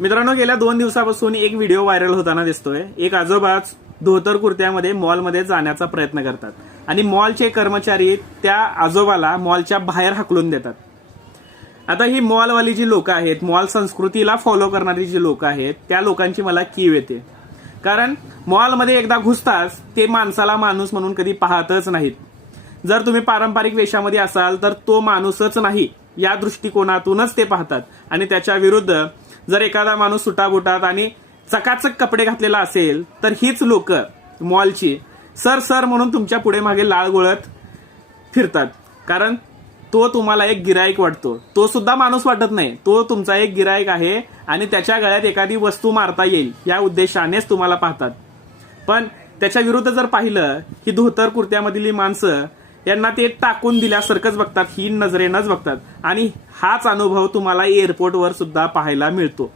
मित्रांनो, गेल्या 2 दिवसापासून एक व्हिडिओ व्हायरल होताना दिसतोय. एक आजोबाच धोतर कुर्त्यामध्ये मॉलमध्ये जाण्याचा प्रयत्न करतात आणि मॉलचे कर्मचारी त्या आजोबाला मॉलच्या बाहेर हाकलून देतात. आता ही मॉलवाली जी लोक आहेत, मॉल संस्कृतीला फॉलो करणारी जी लोक आहेत, त्या लोकांची मला कीव येते. कारण मॉलमध्ये एकदा घुसताच ते माणसाला माणूस म्हणून कधी पाहतच नाहीत. जर तुम्ही पारंपरिक वेशामध्ये असाल तर तो माणूसच नाही या दृष्टिकोनातूनच ते पाहतात आणि त्याच्या विरुद्ध जर एखादा माणूस सुटाबुटात आणि चकाचक कपडे घातलेला असेल तर हीच लोक मॉलची सर सर म्हणून तुमच्या पुढे मागे लाळ गोळत फिरतात. कारण तो तुम्हाला एक गिराईक वाटतो, तो सुद्धा माणूस वाटत नाही, तो तुमचा एक गिराईक आहे आणि त्याच्या गळ्यात एखादी वस्तू मारता येईल या उद्देशानेच तुम्हाला पाहतात. पण त्याच्या विरुद्ध जर पाहिलं, ही धोतर कुर्त्यामधली माणसं यांना ते टाकून दिल्यासारखंच बघतात, ही नजरेनंच बघतात आणि हाच अनुभव तुम्हाला एअरपोर्टवर सुद्धा पाहायला मिळतो.